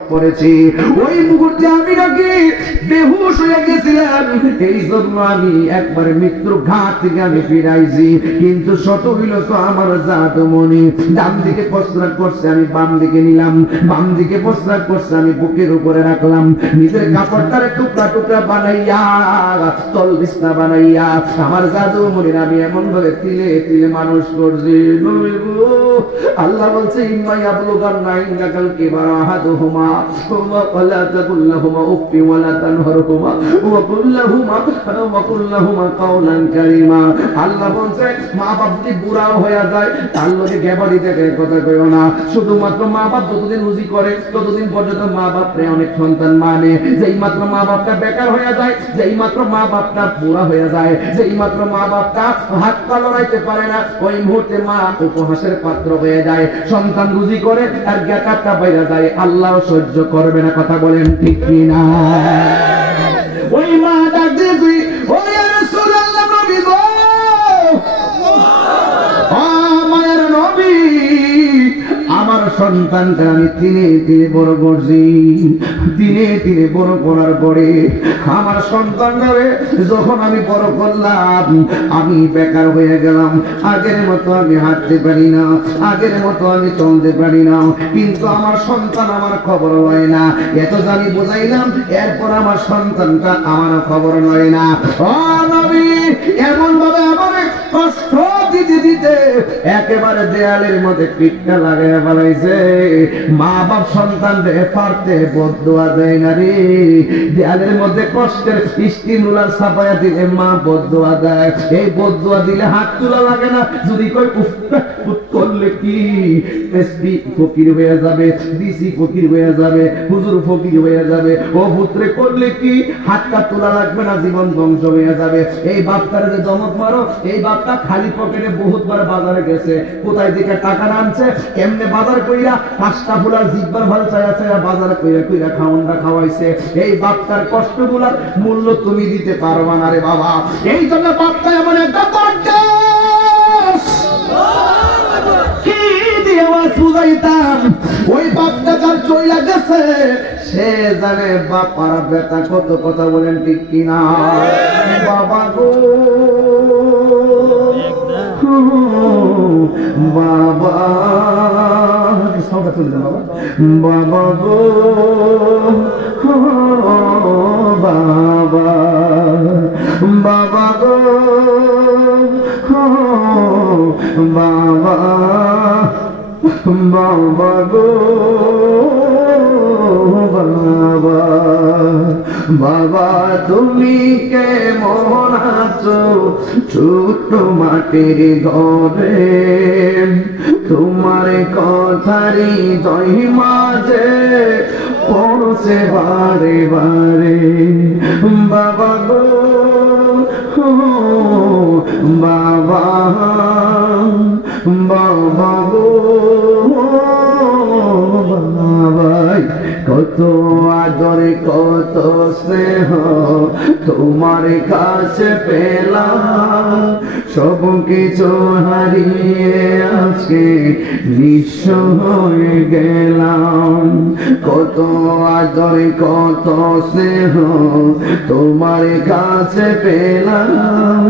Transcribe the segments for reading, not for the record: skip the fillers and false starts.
পড়েছি ওই মুহূর্তে আমি নাকি বেহুশ হয়ে গেছিলাম। এই জন্য আমি একবারে মৃত্যুর ঘাট থেকে আমি ফিরাইছি, কিন্তু শত হইল তো আমার জাদুমণি ডান দিকে প্রস্রাব করছে, আমি বাম দিকে নিলাম, বাম দিকে প্রস্রাব করছে, আমি বুকের উপরে রাখলাম, নিজের কাপড়টারে টুকরা টুকরা বানাইয়া তল বিছনা বানাইয়া আমার জাদুমণির আমি এমন ভাবে তিলে তিলে মানুষ করছি। আল্লাহ বলছে ইম্মা ইয়াবলুগান্না ইনদাকাল কিবারা আহাদুহুমা ولا تقل لهما اف ولا تنهرهما وقل لهما قولا كريما। আল্লাহ বলছে মা বাপ যদি বুড়া হয়ে যায় তার লগে গেবাড়ি থেকে কথা কইও না। শুধুমাত্র মা বাপ যতদিন রুজি করে ততদিন পর্যন্ত মা বাপরে অনেক সন্তান মানে, যেই মাত্র মা বাপটা বেকার হয়ে যায়, যেই মাত্র মা বাপটা বুড়া হয়ে যায়, যেই মাত্র মা বাপটা হাত পা লড়াইতে পারে না, ওই মুহূর্তে মা উপহাসের পাত্র হয়ে যায়। সন্তান রুজি করে আর জ্ঞাতাটা বাইরে যায়, আল্লাহ সহ্য করবে না। কথা বলেন ঠিক কি না? ওই মা ডাক দিয়ে তুই ও ইয়া রাসূলুল্লাহ নবী গো, আমার নবী, আমার সন্তানটা আমি দিনে দিনে বড় করছি, দিনে দিনে বড় করার পরে আমার সন্তানটারে যখন আমি বড় করলাম আমি বেকার হয়ে গেলাম, আগের মতো আমি হাঁটতে পারি না, আগের মতো আমি চলতে পারি না, কিন্তু আমার সন্তান আমার খবর হয় না। এত জানি বুঝাইলাম, এরপর আমার সন্তানটা আমার খবর নয় না। ও নবী, এমন ভাবে আমার কষ্ট দিতে দিতে একেবারে দেয়ালের মধ্যে পিঠটা লাগাই ফেলাইছে। মা বাপ সন্তানদের পারতে বদদুয়া দেয় না রে, দেয়ালের মধ্যে কষ্টের স্টিমুলার ছাপায়া দিলে মা বদদুয়া দেয়। এই বদদুয়া দিলে হাত তোলা লাগে না, যদি কই উফ করলে কি এসপি ফকির হয়ে যাবে, ডিসি ফকির হয়ে যাবে, হুজুর ফকির হয়ে যাবে, ও পুত্রে করলে কি হাতটা তোলা লাগবে না, জীবন ধ্বংস হয়ে যাবে। এই বাপটারে যে জমক মারো, এই বাপটা খালি পকেটে বহুতবার বাজারে গেছে, কোথায় থেকে টাকা আনছে, কেমনে বাজার কইরা পাঁচটা ফুলার জিব্বার ভাল চায়া চায়া বাজার কইরা কইরা খাওয়ানটা খাওয়াইছে। এই বাপটার কষ্টগুলার মূল্য তুমি দিতে পারবা না রে বাবা। এই জন্য বাপটা এমন একটা কি দিয়ে বুঝাইতাম, ওই বাপটা যার চইলা গেছে সে জানে বাপার বেটা কত কথা বলেন ঠিক কিনা? বাবা গো বাবা, বাবা গো বাবা, বাবা গো বাবা, বাবা গো বাবা, বাবা তুমি কেমন আছো ছোট মাটির ঘরে, তোমার কথারি দই মাঝে পড়ছে বারে বারে। বাবা গো বাবা, বাবা গো বাবাই, কত আদরে কত স্নেহ তোমার কাছে পেলাম, সব কিছু হারিয়ে আজকে নিঃস্ব হয়ে গেলাম। কত আদরে কত স্নেহ তোমার কাছে পেলাম,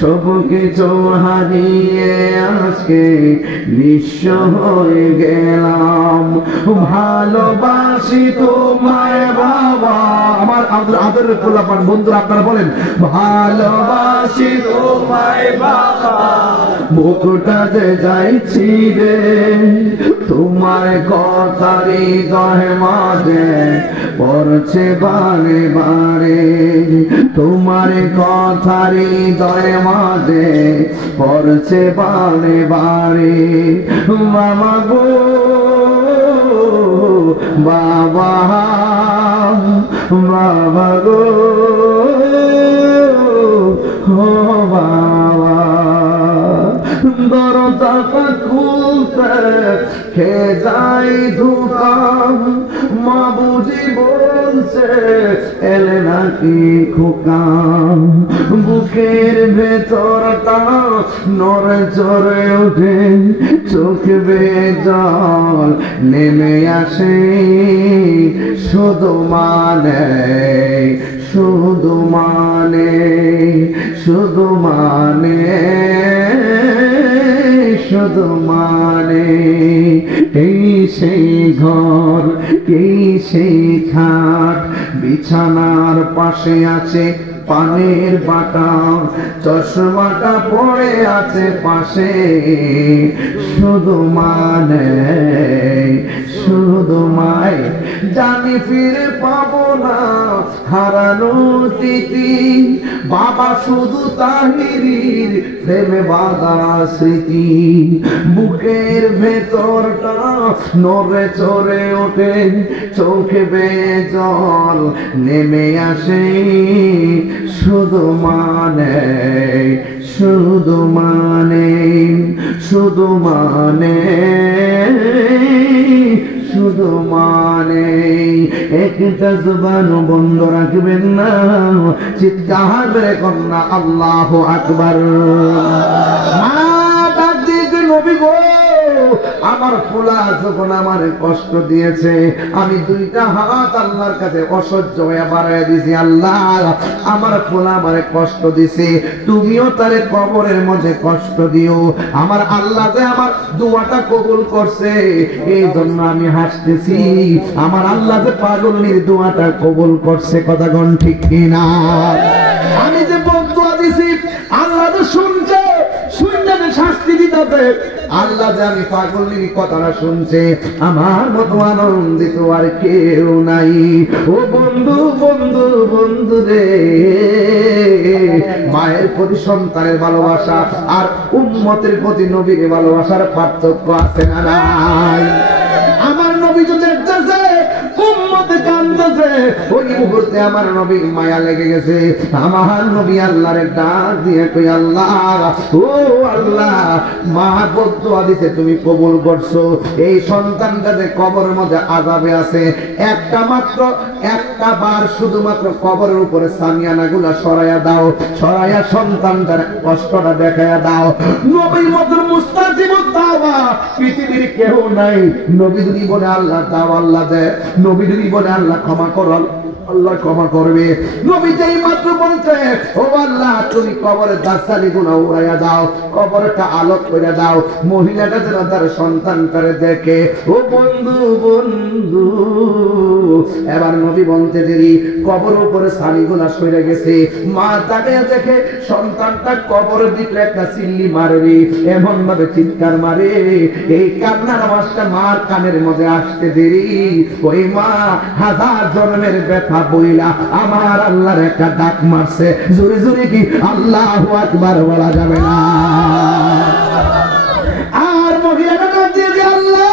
সব কিছু হারিয়ে আজকে নিঃস্ব হয়ে গেলাম। ভালোবাসি তোমায় বাবা, আমার আদরের পোলাপান বন্ধুরা আপনারা বলেন, ভালোবাসি তোমায় বাবা, বুকটা যে যাইছি রে, তোমার কথারি দহে মাঝে পড়ছে বারে বারে, তোমার কথারি দহে মাঝে পড়ছে বারে বারে। বাবা গো বাবা, বাবা গো বাবা, দরজা খুলতে খে যাই ধোকা, মা বুঝি বলছে এলে নাকি খোকা, বুকের ভেতরটা নড়ে চড়ে ওঠে, চোখ বেয়ে জল নেমে আসে, শুধু মানে শুধু মানে শুধু মানে শুধু মানে এই সেই ঘর এই সেই খাট বিছানার পাশে আছে পানের বাটা চশমাটা পড়ে আছে পাশে শুধু মানে শুধু মায় জানি ফিরে পাবো না হারানো স্মৃতি বাবা শুধু তাহিরির প্রেমে বাঁধা স্মৃতি বুকের ভেতরটা নড়ে চড়ে ওঠে চোখে বেয়ে জল নেমে আসে শুধু মানে শুধু মানে শুধু মানে শুধু মানে একটা জবান বন্ধ রাখবেন না চিৎকার করে কন্যা আল্লাহু আকবার মা ডাক দিয়ে নবী গো আমার পোলা যখন আমার কষ্ট দিয়েছে আমি দুইটা হাত আল্লাহর কাছে অসহ্য হয়ে বাড়াই দিয়েছি আল্লাহ আমার পোলা আমারে কষ্ট দিছে তুমিও তারে কবরের মধ্যে কষ্ট দিও আমার আল্লাহ যে আমার দোয়াটা কবুল করছে এই জন্য আমি হাসতেছি আমার আল্লাহ যে পাগলের দোয়াটা কবুল করছে কথা কোন ঠিক কিনা আমি যে বদুয়া দিছি আল্লাহ তো শুনছে শুনতে শাস্তি দিতে আল্লাহ যে আমি পাগলের কথাটা শুনছে আমার মতো আনন্দিত আর কেউ নাই ও বন্ধু বন্ধু বন্ধু রে মায়ের প্রতি সন্তানের ভালোবাসা আর উম্মতের প্রতি নবীর ভালোবাসার পার্থক্য আছে না নাই আমার নবী তো দেখতেছে উম্মতে কাঁদতেছে ওই মুহূর্তে আমার নবীর মায়া লেগে গেছে আমার নবী আল্লাহরে ডাক দিয়ে কই আল্লাহ ও আল্লাহ মা বদদুয়া দিতে তুমি কবুল করছো এই সন্তানটা যে কবরের মধ্যে আযাবে আছে একটা বার শুধুমাত্র কবরের উপরে সামিয়ানাগুলা সরাইয়া দাও সরাইয়া সন্তানটার কষ্টটা দেখাইয়া দাও নবীর মতো মুস্তাজিবুত দাওয়া পৃথিবীর কেউ নাই নবী যদি বলে আল্লাহ দাও আল্লাহ দেয় নবী যদি বলে আল্লাহ ক্ষমা করো আল্লাহ ক্ষমা করবে নবী যেই মাত্র বলতে ও আল্লাহ তুমি কবরের দাসালি গুনাহ উড়াইয়া দাও কবরটা আলোক করে দাও মহিলাটা যেন তার সন্তানটারে দেখে ও বন্ধু বন্ধু এবার নবী বলতে দেরি কবর উপরে সালিগুলা সরে গেছে মা তাকে দেখে সন্তানটা কবরের ভিতরে একটা চিল্লি মারে এমন ভাবে চিৎকার মারে এই কান্নার আওয়াজটা মার কানের মধ্যে আসতে দেরি ওই মা হাজার জন্মের ব্যথা বইলা আমার আল্লাহর একটা ডাক মারছে জোরে জোরে কি আল্লাহু আকবার বলা যাবে না আর মহিলাটা ডাক দিয়ে আল্লাহ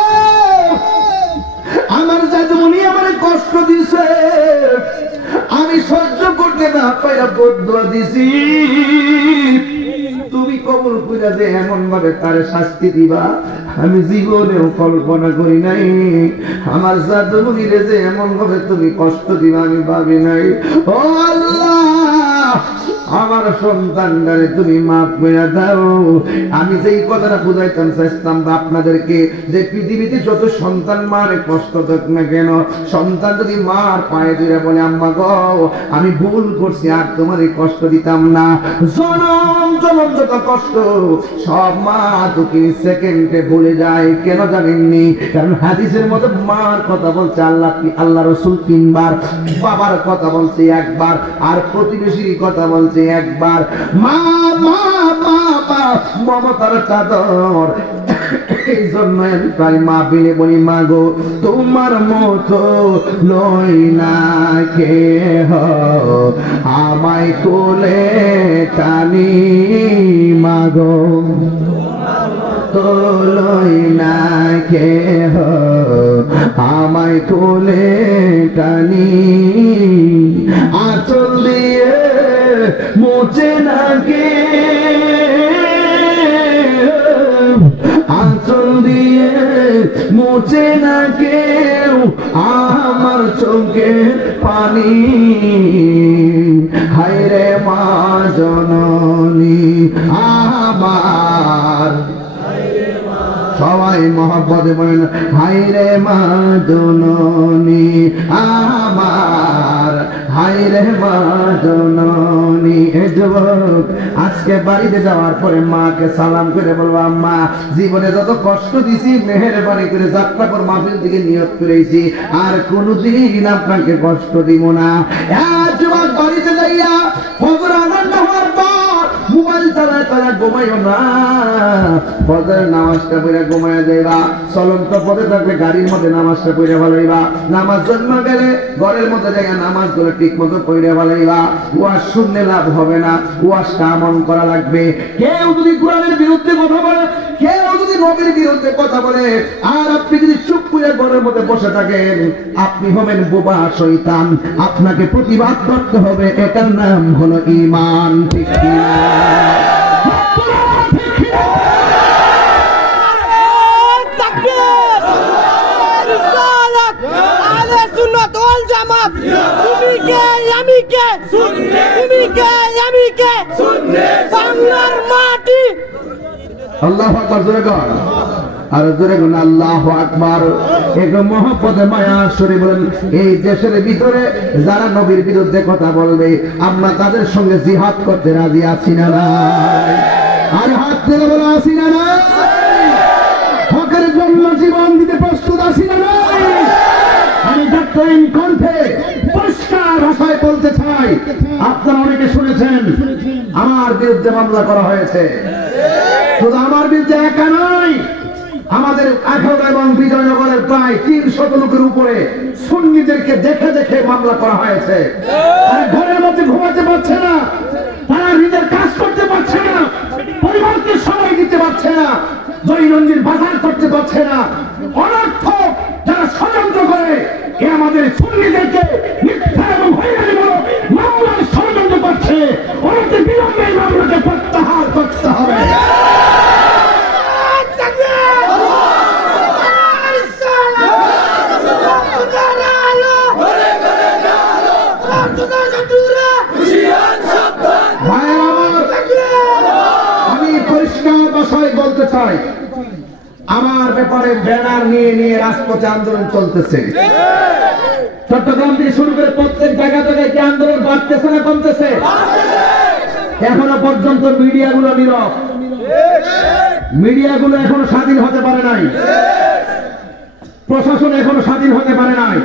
আমার জাদুমণি আমার কষ্ট দিছে আমি সহ্য করতে না পাইরা বদদুয়া দিছি তুমি কবুল কইরা যে এমন ভাবে তার শাস্তি দিবা আমি জীবনেও কল্পনা করি নাই আমার জাদুমণিরে যে এমন ভাবে তুমি কষ্ট দিবা আমি ভাবি নাই ও আল্লাহ আমার সন্তানটারে তুমি মাফ করে দাও আমি যেই কথাটা বুঝাইতাম চাইতাম আপনাদেরকে যে পৃথিবীতে যত সন্তান মারে কষ্ট দেখ না কেন সন্তান যদি মার পায়ে ধরে বলে আম্মা গো আমি ভুল করছি আর তোমার এই কষ্ট দিতাম না জনম জনম যত কষ্ট সব মা দুটি সেকেন্ডে ভুলে যায় কেন জানেননি কারণ হাদিসের মধ্যে মার কথা বলছে আল্লাহ রাসূল 3 বার বাবার কথা বলছে একবার আর প্রতিবেশীর কথা বলছে একবার মা মা মা মা মমতার চাদর এই জন্য আমি মা বিলে বলি মা গো তোমার মতো লই না কে আমায় কোলে টানি মা গো তো লই না কে আমায় কোলে টানি আঁচল দিয়ে মোচে না কে আঁচল দিয়ে মোচে না কেউ আমার চোখে পানি হায়রে মা জননী আমার সবাই মহব্বতে বলেন হায়রে মা জননী আমার, হায়রে মা জননী। এ যুবক, আজকে বাড়িতে যাওয়ার পরে মাকে সালাম করে বলবো আম্মা জীবনে যত কষ্ট দিছি মেহেরবানি করে যাত্রাপুর মাহফিল থেকে নিয়ত করেছি আর কোনোদিন আপনাকে কষ্ট দিব না। যুবক বাড়িতে যাইয়া ফজর আজান হওয়ার পর মোবাইল চালায় তারা ঘুমাইও না, ফজরের নামাজটা পড়ে ঘুমাইয়া যাইবা। চলন্ত পথে থাকলে গাড়ির মধ্যে নামাজটা পড়ে ভালাইবা, নামাজ জন্ম গেলে ঘরের মধ্যে জায়গা নামাজ গুলো ঠিক মতো পড়ে ভালাইবা। ওয়াজ শুনলে লাভ হবে না, ওয়াজটা আমল করা লাগবে। কেউ যদি কোরআনের বিরুদ্ধে কথা বলে, কেউ যদি নবীর বিরুদ্ধে কথা বলে, আর আপনি যদি চুপ করে ঘরের মধ্যে বসে থাকেন, আপনি হবেন বোবা শয়তান। আপনাকে প্রতিবাদ করতে হবে, এটার নাম হলো ঈমান। ঠিক কিনা? আল্লাহু আকবার, জোরে কর, আর জোরে কোন আল্লাহু আকবার। এক মহব্বতে মায়া শরীফ বলেন, এই দেশের ভিতরে যারা নবীর বিরুদ্ধে কথা বলবে আমরা তাদের সঙ্গে জিহাদ করতে রাজি আছি না নাই? আর হাত তুলে বলা আছি না নাই? হকের জন্য জীবন দিতে প্রস্তুত আছি না নাই? আমি ডাক্তারিন কণ্ঠে পরিষ্কার ভাষায় বলতে চাই, আপনারা অনেকে শুনেছেন আমার বিরুদ্ধে মামলা করা হয়েছে। শুধু আমার বিরুদ্ধে একা নয়, আমাদের আখাউড়া এবং বিজয়নগরের প্রায় 300 লোকের উপরে সুন্নিদেরকে দেখে দেখে মামলা করা হয়েছে। তারা ঘরের মধ্যে ঘুমাতে পারছে না, তারা নিজের কাজ করতে পারছে না, পরিবারকে সময় দিতে পারছে না, দৈনন্দিন বাজার করতে পারছে না। অনর্থক যারা ষড়যন্ত্র করে, এ আমাদের সুন্নিদেরকে মিথ্যা এবং হয়রানিমূলক মামলার ষড়যন্ত্র করছে। অনর্থে বিলম্বে মামলাকে প্রত্যাহার করতে হবে। আমি পরিষ্কার ভাষায় বলতে চাই, আমার ব্যাপারে ব্যানার নিয়ে নিয়ে রাজপথে আন্দোলন চলতেছে। চট্টগ্রাম থেকে শুরু করে প্রত্যেক জায়গা থেকে কি আন্দোলন বাড়তেছে না কমতেছে? এখনো পর্যন্ত মিডিয়াগুলো নীরব, মিডিয়াগুলো এখনো স্বাধীন হতে পারে নাই, প্রশাসন এখনো স্বাধীন হতে পারে নাই।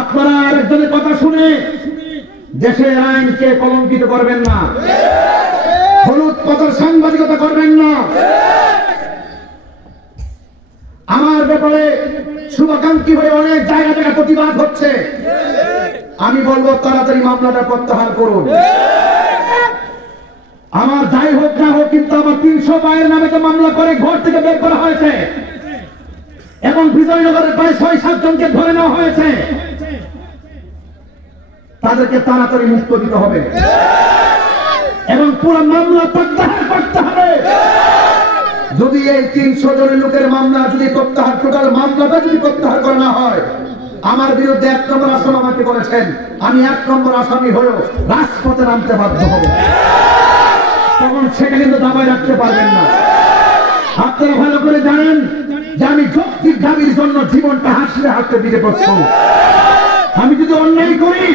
আপনারা আরেকজনের কথা শুনে দেশের আইনকে কলঙ্কিত করবেন না, হলুদ পথের সাংবাদিকতা করবেন না। আমার ব্যাপারে শুভাকাঙ্ক্ষী হয়ে অনেক জায়গা থেকে প্রতিবাদ হচ্ছে। আমি বলবো তাড়াতাড়ি মামলাটা প্রত্যাহার করুন। আমার যাই হোক না হোক, কিন্তু আমার 300 ভাইয়ের নামে তো মামলা করে ঘর থেকে বের করা হয়েছে এবং বিজয়নগরের প্রায় 6-7 জনকে ধরে নেওয়া হয়েছে। তাদেরকে তাড়াতাড়ি মুক্ত দিতে হবে এবং পুরো মামলা প্রত্যাহার করতে হবে। যদি এই 300 জনের লোকের মামলা যদি প্রত্যাহার, টোটাল মামলাটা যদি প্রত্যাহার করা না হয়, আমার বিরুদ্ধে 1 নম্বর আসামি আমাকে বলেছেন, আমি 1 নম্বর আসামি হয়েও রাজপথে নামতে বাধ্য হব। তখন সেটা কিন্তু দাবায় রাখতে পারবেন না। আপনারা ভালো করে জানেন যে আমি যৌক্তিক দাবির জন্য জীবনটা হাসতে হাসতে দিতে প্রস্তুত। আমি যদি অন্যায় করি,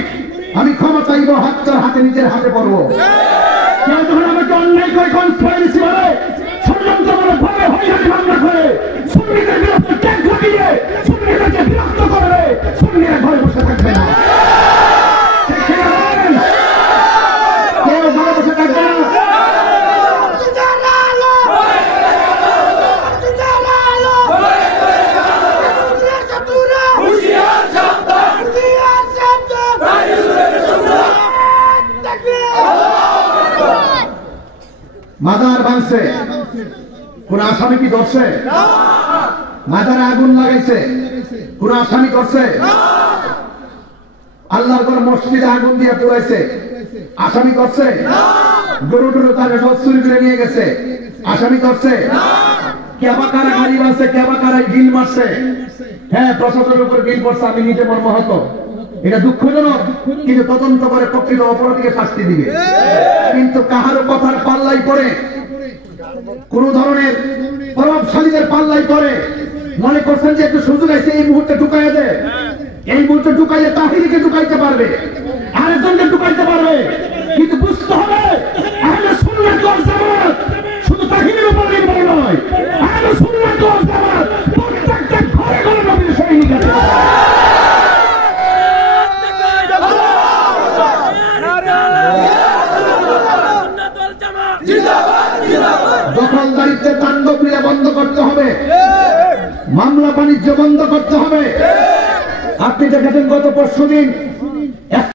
আমি ক্ষমা চাইব, হাতটার হাতে নিজের হাতে পড়ব। কেউ যখন আমাকে অন্যায় করে কনস্পিরেসি বলে, ষড়যন্ত্র বলে, ভয়ে হয়রানি মামলা করে, সুন্নিদের বিরুদ্ধে ট্যাগ লাগিয়ে সুন্নিদেরকে বিরক্ত করবে, সুন্নিরা ঘরে বসে থাকবে না। কেউ ঘরে বসে থাকবে না। মাদার ভাঙছে, কোন আসামি কি ধরছে? মাদারে আগুন লাগাইছে, কোন আসামি করছে? আল্লাহর ঘর মসজিদে আগুন দিয়ে পুড়াইছে, আসামি করছে? গরু টরু তাকে সব চুরি করে নিয়ে গেছে, আসামি করছে? কেবা কারা গাড়ি মারছে, কেবা কারাই গিল মারছে, হ্যাঁ প্রশাসনের উপর গিল করছে। আমি নিজে মর্মাহত, এটা দুঃখজনক, কিন্তু তদন্ত করে প্রকৃত অপরাধীকে শাস্তি দিবে। কিন্তু কাহারও কথার পাল্লাই পড়ে কোন ধরনের প্রভাবশালীদের পাল্লাই করে মনে করছেন যে একটু সুযোগ আছে এই মুহূর্তে ঢুকাইয়া দেয়, এই মুহূর্তে ঢুকাইলে তাহিরিকে ঢুকাইতে পারবে, আরেকজনকে ঢুকাইতে পারবে। কিন্তু বুঝতে হবে আহলে সুন্নাত ওয়াল জামাত শুধু তাহিরের উপর নির্ভর নয়, আহলে সুন্নাত ওয়াল জামাত প্রত্যেকটা ঘরে ঘরে নবীর সৈনিক আছে। দখলদারিত্বের তাণ্ডব ক্রিয়া বন্ধ করতে হবে, মামলা বাণিজ্য বন্ধ করতে হবে। আপনি দেখেছেন গত পরশুদিন